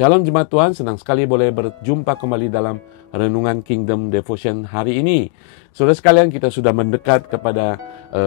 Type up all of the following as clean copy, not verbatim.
Shalom Jemaat Tuhan, senang sekali boleh berjumpa kembali dalam Renungan Kingdom Devotion hari ini. Saudara sekalian, kita sudah mendekat kepada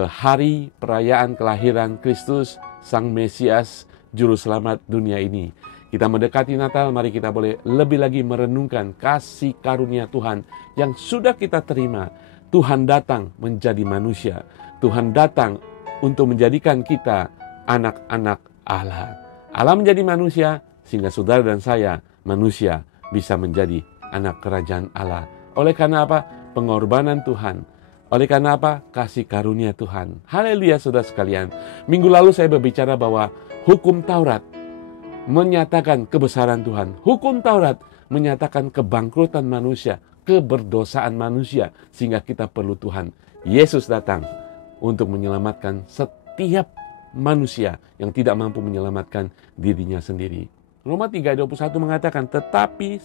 hari perayaan kelahiran Kristus, Sang Mesias, Juru Selamat dunia ini. Kita mendekati Natal, mari kita boleh lebih lagi merenungkan kasih karunia Tuhan yang sudah kita terima. Tuhan datang menjadi manusia. Tuhan datang untuk menjadikan kita anak-anak Allah. Allah menjadi manusia, sehingga saudara dan saya, manusia, bisa menjadi anak kerajaan Allah. Oleh karena apa? Pengorbanan Tuhan. Oleh karena apa? Kasih karunia Tuhan. Haleluya saudara sekalian. Minggu lalu saya berbicara bahwa hukum Taurat menyatakan kebesaran Tuhan. Hukum Taurat menyatakan kebangkrutan manusia, keberdosaan manusia, sehingga kita perlu Tuhan. Yesus datang untuk menyelamatkan setiap manusia yang tidak mampu menyelamatkan dirinya sendiri. Roma 3:21 mengatakan, tetapi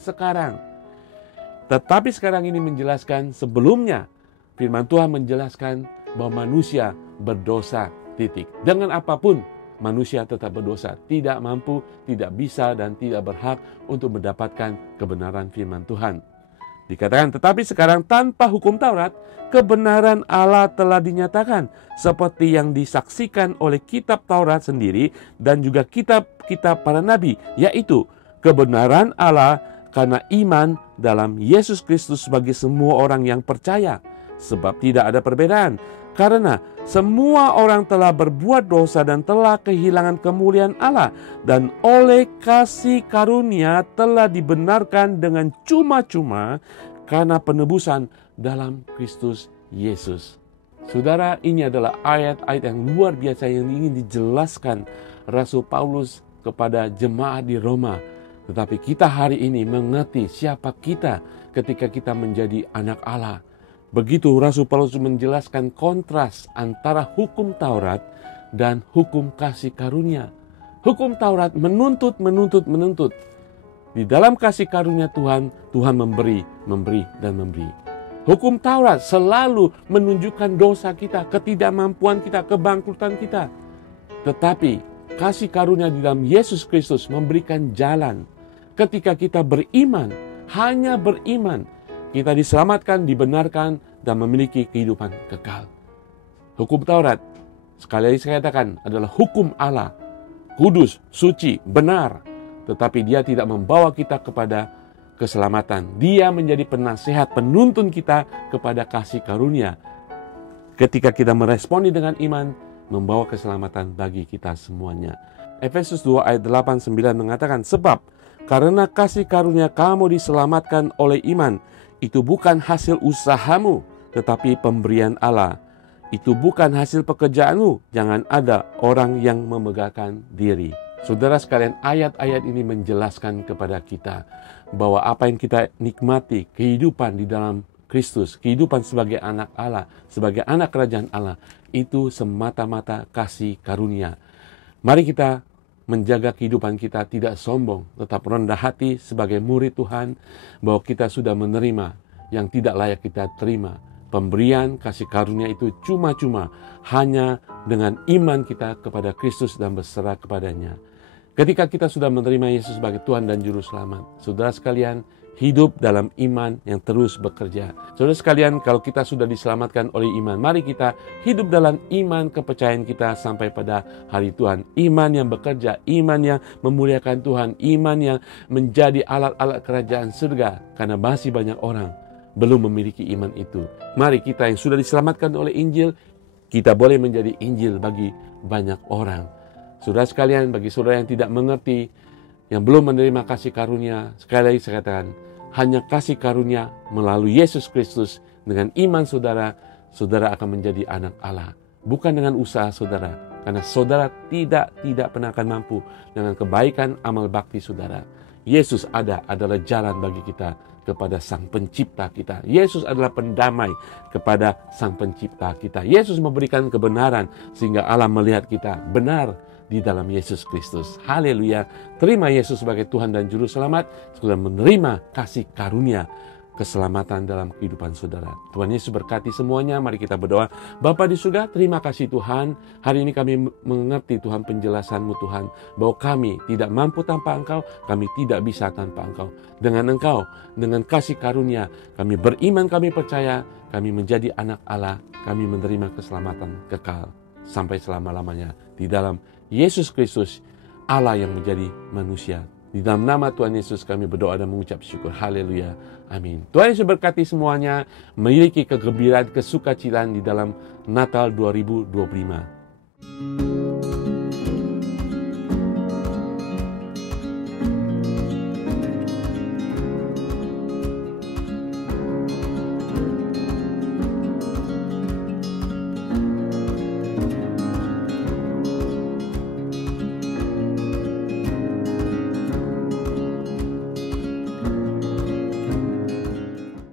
sekarang ini menjelaskan sebelumnya. Firman Tuhan menjelaskan bahwa manusia berdosa, titik. Dengan apapun, manusia tetap berdosa. Tidak mampu, tidak bisa, dan tidak berhak untuk mendapatkan kebenaran firman Tuhan. Dikatakan, tetapi sekarang tanpa hukum Taurat, kebenaran Allah telah dinyatakan. Seperti yang disaksikan oleh kitab Taurat sendiri dan juga kitab-kitab para nabi. Yaitu kebenaran Allah karena iman dalam Yesus Kristus bagi semua orang yang percaya. Sebab tidak ada perbedaan. Karena semua orang telah berbuat dosa dan telah kehilangan kemuliaan Allah. Dan oleh kasih karunia telah dibenarkan dengan cuma-cuma karena penebusan dalam Kristus Yesus. Saudara, ini adalah ayat-ayat yang luar biasa yang ingin dijelaskan Rasul Paulus kepada jemaat di Roma. Tetapi kita hari ini mengerti siapa kita ketika kita menjadi anak Allah. Begitu Rasul Paulus menjelaskan kontras antara hukum Taurat dan hukum kasih karunia. Hukum Taurat menuntut. Di dalam kasih karunia Tuhan, Tuhan memberi. Hukum Taurat selalu menunjukkan dosa kita, ketidakmampuan kita, kebangkrutan kita. Tetapi kasih karunia di dalam Yesus Kristus memberikan jalan. Ketika kita beriman, hanya beriman, kita diselamatkan, dibenarkan, dan memiliki kehidupan kekal. Hukum Taurat, sekali lagi saya katakan, adalah hukum Allah. Kudus, suci, benar. Tetapi dia tidak membawa kita kepada keselamatan. Dia menjadi penasehat, penuntun kita kepada kasih karunia. Ketika kita meresponi dengan iman, membawa keselamatan bagi kita semuanya. Efesus 2 ayat 8-9 mengatakan, sebab karena kasih karunia kamu diselamatkan oleh iman. Itu bukan hasil usahamu, tetapi pemberian Allah. Itu bukan hasil pekerjaanmu. Jangan ada orang yang memegahkan diri. Saudara sekalian, ayat-ayat ini menjelaskan kepada kita bahwa apa yang kita nikmati, kehidupan di dalam Kristus, kehidupan sebagai anak Allah, sebagai anak kerajaan Allah, itu semata-mata kasih karunia. Mari kita menjaga kehidupan kita tidak sombong, tetap rendah hati sebagai murid Tuhan, bahwa kita sudah menerima yang tidak layak kita terima. Pemberian kasih karunia itu cuma-cuma hanya dengan iman kita kepada Kristus dan berserah kepadanya. Ketika kita sudah menerima Yesus sebagai Tuhan dan Juru Selamat, saudara sekalian, hidup dalam iman yang terus bekerja. Saudara sekalian, kalau kita sudah diselamatkan oleh iman, mari kita hidup dalam iman kepercayaan kita sampai pada hari Tuhan. Iman yang bekerja, iman yang memuliakan Tuhan, iman yang menjadi alat-alat kerajaan surga. Karena masih banyak orang belum memiliki iman itu. Mari kita yang sudah diselamatkan oleh Injil, kita boleh menjadi Injil bagi banyak orang. Saudara sekalian, bagi saudara yang tidak mengerti, yang belum menerima kasih karunia, sekali lagi saya katakan, hanya kasih karunia melalui Yesus Kristus. Dengan iman saudara, saudara akan menjadi anak Allah. Bukan dengan usaha saudara. Karena saudara tidak pernah akan mampu dengan kebaikan amal bakti saudara. Yesus adalah jalan bagi kita kepada Sang Pencipta kita. Yesus adalah pendamai kepada Sang Pencipta kita. Yesus memberikan kebenaran sehingga Allah melihat kita benar di dalam Yesus Kristus. Haleluya. Terima Yesus sebagai Tuhan dan Juru Selamat. Sudah menerima kasih karunia keselamatan dalam kehidupan saudara. Tuhan Yesus berkati semuanya. Mari kita berdoa. Bapa di surga, terima kasih Tuhan. Hari ini kami mengerti Tuhan penjelasan-Mu Tuhan, bahwa kami tidak mampu tanpa Engkau, kami tidak bisa tanpa Engkau. Dengan Engkau, dengan kasih karunia, kami beriman, kami percaya, kami menjadi anak Allah, kami menerima keselamatan kekal sampai selama-lamanya di dalam Yesus Kristus, Allah yang menjadi manusia. Di dalam nama Tuhan Yesus kami berdoa dan mengucap syukur. Haleluya. Amin. Tuhan Yesus berkati semuanya. Memiliki kegembiraan, kesukacitaan di dalam Natal 2025.